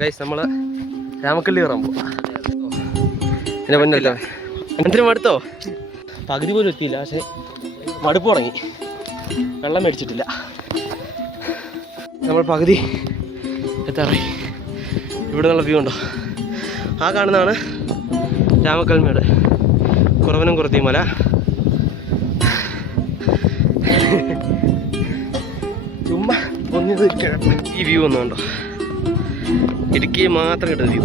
Guys നമ്മൾ രാമക്കല്ലി കയറാൻ പോകും. എൻ്റെ പൊന്നല്ല എന്തിനും മടുത്തോ? പകുതി പോലും എത്തിയില്ല, പക്ഷെ മടുപ്പ് തുടങ്ങി. വെള്ളം മേടിച്ചിട്ടില്ല. നമ്മൾ പകുതി എത്താറായി. ഇവിടെ നിന്നുള്ള വ്യൂ ഉണ്ടോ? ആ കാണുന്നതാണ് രാമക്കൽമേട്, കുറവനും കുറത്തി മല. ചുമ്മാ ഒന്നിത് ഈ വ്യൂ ഒന്നുണ്ടോ? ഇടുക്കി മാത്രം കിട്ടുന്ന വ്യൂ.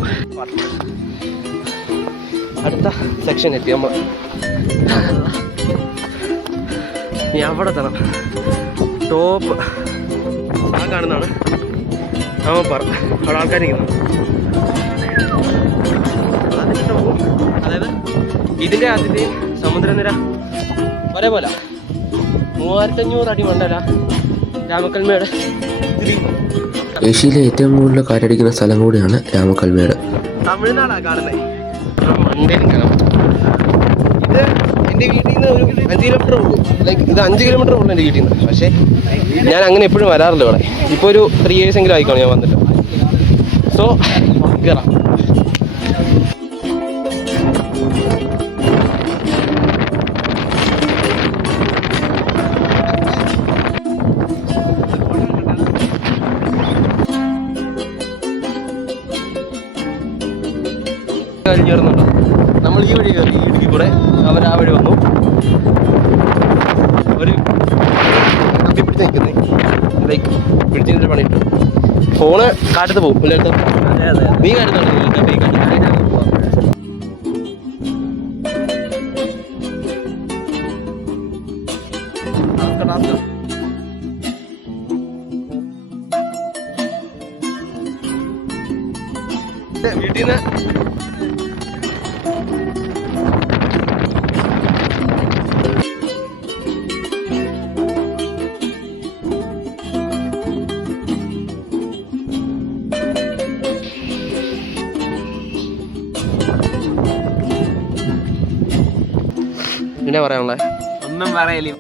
അടുത്ത സെക്ഷൻ എത്തി നമ്മൾ. ഇനി അവിടെ തണം ടോപ്പ്. ആ കാണുന്നതാണ് രാമപ്പാറ. അവിടെ ആൾക്കാരിക്കുന്നത്. അതായത് ഇതിൻ്റെ അതിൻ്റെയും സമുദ്രനിര ഒരേപോലെ 3500 അടി മണ്ടല രാമക്കൽമേട്. ഏഷ്യയിലെ ഏറ്റവും കൂടുതൽ കാറ്റടിക്കുന്ന സ്ഥലം കൂടിയാണ് രാമക്കൽമേട്. തമിഴ്നാടാണ് കാണുന്നത്. മണ്ടേലും കാണാം. ഇത് എൻ്റെ വീട്ടിൽ നിന്ന് ഒരു 5 കിലോമീറ്റർ ഉള്ളൂ. ലൈക്ക് ഇത് 5 കിലോമീറ്റർ ഉള്ളൂ എൻ്റെ വീട്ടിൽ നിന്ന്. പക്ഷേ ഞാൻ അങ്ങനെ എപ്പോഴും വരാറില്ല ഇവിടെ. ഇപ്പോൾ ഒരു 3 years എങ്കിലും ആയിക്കോണം ഞാൻ വന്നിട്ട്. സോ കയറാം. കയറുന്നുണ്ടോ? നമ്മൾ ഈ വഴി കയറി ഇടുക്കി കൂടെ, അവർ ആ വഴി വന്നു. ഒരു കമ്പി പിടിച്ച് നിൽക്കുന്നേ, ലൈക്ക് പിടിച്ചിട്ട് പണിയിട്ടു. ഫോണ് കാട്ടത്ത് പോകും. ഇല്ലല്ലോ നീ കാട്ടുന്നുണ്ടോ? ഈ കാട്ടി വീട്ടിൽ നിന്ന് പിന്നെ പറയാനുള്ളത് ഒന്നും പറയല്ലേ.